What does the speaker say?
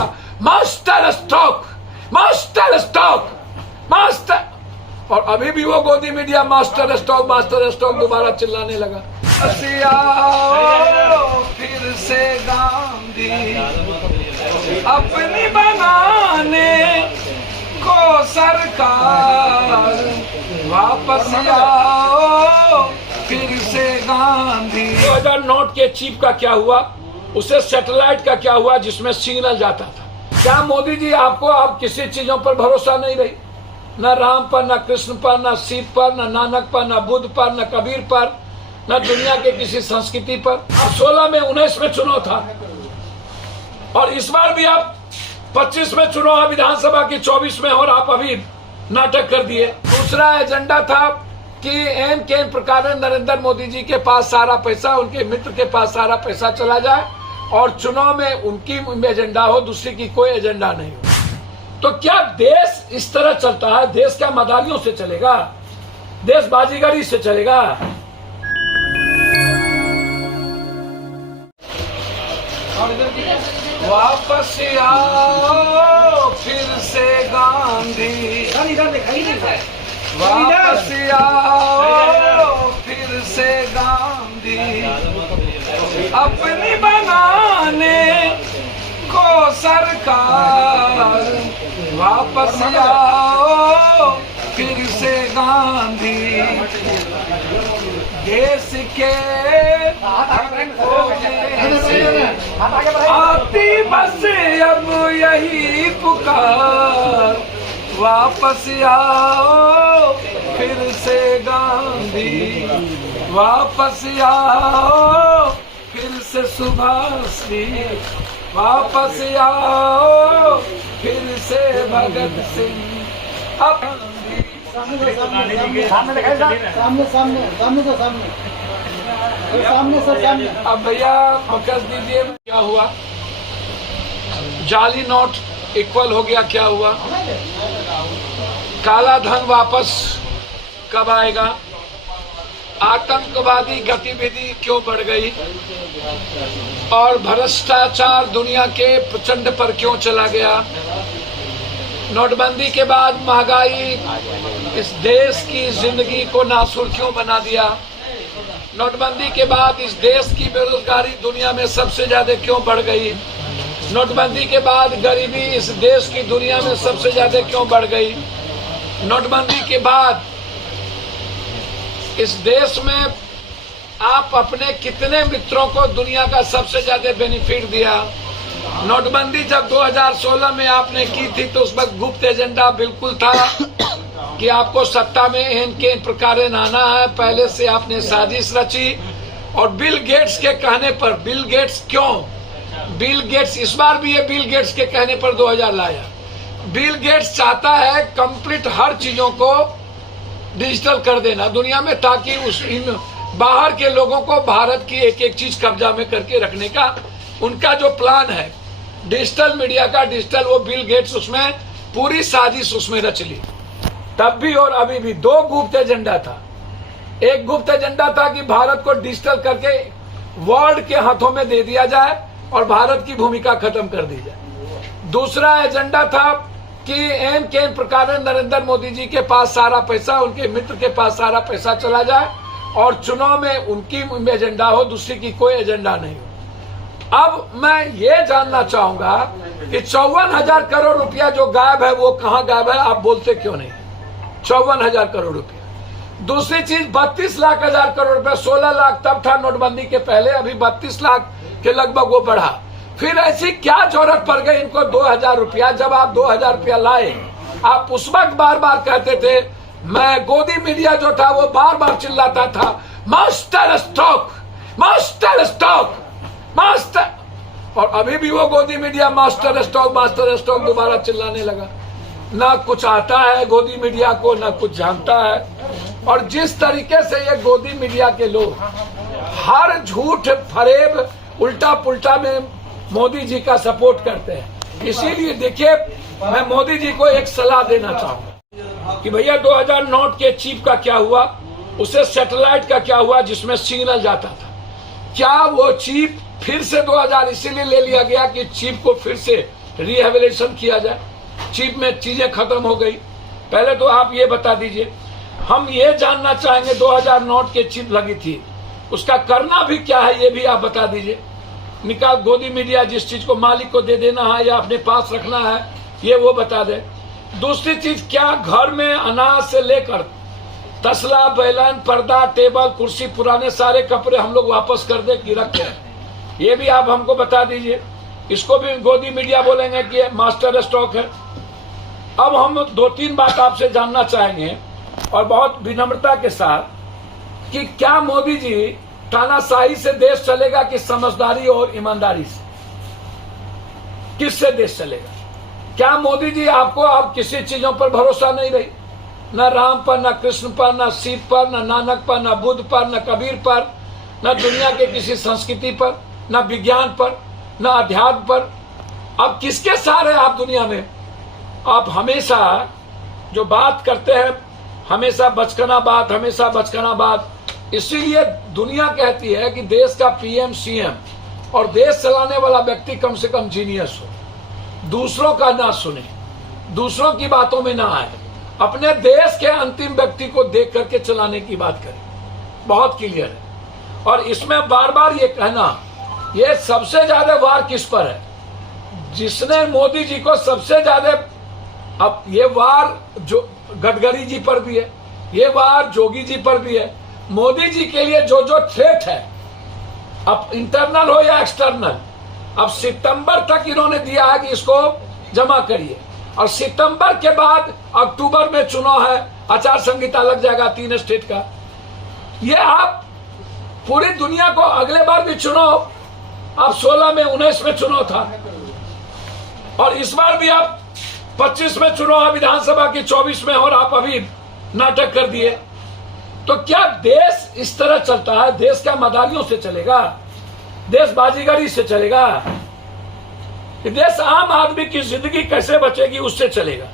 था master stroke, master stroke, master. और अभी भी वो गोदी मीडिया मास्टर स्ट्रोक दोबारा चिल्लाने लगा। फिर से गांधी अपनी बनाने को सरकार, वापस आओ फिर से गांधी। 2000 नोट के चिप का क्या हुआ, उसे सैटेलाइट का क्या हुआ जिसमें सिग्नल जाता था? क्या मोदी जी आपको अब किसी चीजों पर भरोसा नहीं रही? न राम पर, न कृष्ण पर, न सीत पर, न नानक पर, न बुद्ध पर, न कबीर पर, न दुनिया के किसी संस्कृति पर। 16 में 19 में चुनाव था और इस बार भी आप 25 में चुनाव विधानसभा की 24 में, और आप अभी नाटक कर दिए। दूसरा एजेंडा था कि एन के प्रकार नरेंद्र मोदी जी के पास सारा पैसा, उनके मित्र के पास सारा पैसा चला जाए और चुनाव में उनकी एजेंडा हो, दूसरी की कोई एजेंडा नहीं हो। तो क्या देश इस तरह चलता है? देश क्या मदारियों से चलेगा? देश बाजीगरी से चलेगा? वापस आओ फिर से गांधी, वापस आओ फिर से गांधी, अपनी बनाने को सरकार, वापस आओ फिर से गांधी। देश के आती बस अब यही पुकार, वापस आओ फिर से गांधी, वापस आओ फिर से सुभाष जी, वापस आओ फिर से भगत सिंह। अब सामने सामने। अब भैया बकस दीजिए, क्या हुआ? जाली नोट इक्वल हो गया, क्या हुआ? काला धन वापस कब आएगा? आतंकवादी गतिविधि क्यों बढ़ गई? और भ्रष्टाचार दुनिया के प्रचंड पर क्यों चला गया? नोटबंदी के बाद महंगाई इस देश की जिंदगी को नासुर क्यों बना दिया? नोटबंदी के बाद इस देश की बेरोजगारी दुनिया में सबसे ज्यादा क्यों बढ़ गई? नोटबंदी के बाद गरीबी इस देश की दुनिया में सबसे ज्यादा क्यों बढ़ गई? नोटबंदी के बाद इस देश में आप अपने कितने मित्रों को दुनिया का सबसे ज्यादा बेनिफिट दिया? नोटबंदी जब 2016 में आपने की थी तो उस वक्त गुप्त एजेंडा बिल्कुल था कि आपको सत्ता में इनके प्रकार आना है। पहले से आपने साजिश रची और बिल गेट्स के कहने पर, बिल गेट्स क्यों? बिल गेट्स इस बार भी ये बिल गेट्स के कहने पर 2000 लाया। बिल गेट्स चाहता है कंप्लीट हर चीजों को डिजिटल कर देना दुनिया में, ताकि उस इन बाहर के लोगों को भारत की एक एक चीज कब्जा में करके रखने का उनका जो प्लान है डिजिटल मीडिया का, डिजिटल, वो बिल गेट्स उसमें पूरी साजिश उसमें रच ली। तब भी और अभी भी दो गुप्त एजेंडा था। एक गुप्त एजेंडा था कि भारत को डिजिटल करके वर्ल्ड के हाथों में दे दिया जाए और भारत की भूमिका खत्म कर दी जाए। दूसरा एजेंडा था कि एन के प्रकार नरेंद्र मोदी जी के पास सारा पैसा, उनके मित्र के पास सारा पैसा चला जाए और चुनाव में उनकी एजेंडा हो, दूसरी की कोई एजेंडा नहीं हो। अब मैं ये जानना चाहूंगा कि 54,000 करोड़ रुपया जो गायब है वो कहाँ गायब है? आप बोलते क्यों नहीं? 54,000 करोड़ रुपया। दूसरी चीज 32 लाख हजार करोड़ रुपया, 16 लाख तब था नोटबंदी के पहले, अभी 32 लाख के लगभग वो बढ़ा। फिर ऐसी क्या जरूरत पड़ गई इनको 2,000 रुपया? जब आप 2,000 रुपया लाए, आप उस वक्त बार बार कहते थे, मैं गोदी मीडिया जो था वो बार बार चिल्लाता था master stroke, master stroke, master. और अभी भी वो गोदी मीडिया मास्टर स्ट्रोक दोबारा चिल्लाने लगा। ना कुछ आता है गोदी मीडिया को, ना कुछ जानता है। और जिस तरीके से ये गोदी मीडिया के लोग हर झूठ फरेब उल्टा पुल्टा में मोदी जी का सपोर्ट करते हैं, इसीलिए देखिए मैं मोदी जी को एक सलाह देना चाहूंगा कि भैया 2000 नोट के चिप का क्या हुआ, उसे सैटेलाइट का क्या हुआ जिसमें सिग्नल जाता था? क्या वो चिप फिर से 2000 इसीलिए ले लिया गया कि चिप को फिर से रिहेबिलिटेशन किया जाए, चिप में चीजें खत्म हो गई। पहले तो आप ये बता दीजिए, हम ये जानना चाहेंगे 2000 नोट के चिप लगी थी, उसका करना भी क्या है ये भी आप बता दीजिए। निकाल गोदी मीडिया जिस चीज को मालिक को दे देना है या अपने पास रखना है ये वो बता दे। दूसरी चीज, क्या घर में अनाज से लेकर तसला, बैलन, पर्दा, टेबल, कुर्सी, पुराने सारे कपड़े हम लोग वापस कर दे कि रखते हैं, ये भी आप हमको बता दीजिए। इसको भी गोदी मीडिया बोलेंगे कि मास्टर स्टॉक है। अब हम 2-3 बात आपसे जानना चाहेंगे और बहुत विनम्रता के साथ, कि क्या मोदी जी तानाशाही से देश चलेगा कि समझदारी और ईमानदारी से? किससे देश चलेगा? क्या मोदी जी आपको अब किसी चीजों पर भरोसा नहीं रही? न राम पर, न कृष्ण पर, न शिव पर, न नानक पर, न बुद्ध पर, न कबीर पर, न दुनिया के किसी संस्कृति पर, न विज्ञान पर, न अध्यात्म पर। अब किसके सहारे आप दुनिया में? आप हमेशा जो बात करते हैं, हमेशा बचकाना बात, हमेशा बचकाना बात। इसीलिए दुनिया कहती है कि देश का पीएम, सीएम और देश चलाने वाला व्यक्ति कम से कम जीनियस हो, दूसरों का ना सुने, दूसरों की बातों में ना आए, अपने देश के अंतिम व्यक्ति को देख करके चलाने की बात करें। बहुत क्लियर है। और इसमें बार बार ये कहना, ये सबसे ज्यादा वार किस पर है? जिसने मोदी जी को सबसे ज्यादा, अब ये वार जो गडकरी जी पर भी है, ये वार जोगी जी पर भी है। मोदी जी के लिए जो जो थ्रेट है, अब इंटरनल हो या एक्सटर्नल, अब सितंबर तक इन्होंने दिया है कि इसको जमा करिए, और सितंबर के बाद अक्टूबर में चुनाव है, आचार संहिता लग जाएगा 3 स्टेट का। ये आप पूरी दुनिया को, अगले बार भी चुनाव, आप 16 में, 19 में चुनाव था, और इस बार भी आप 25 में चुनाव है विधानसभा की, 24 में, और आप अभी नाटक कर दिए। तो क्या देश इस तरह चलता है? देश क्या मदारियों से चलेगा? देश बाजीगरी से चलेगा? देश आम आदमी की जिंदगी कैसे बचेगी उससे चलेगा?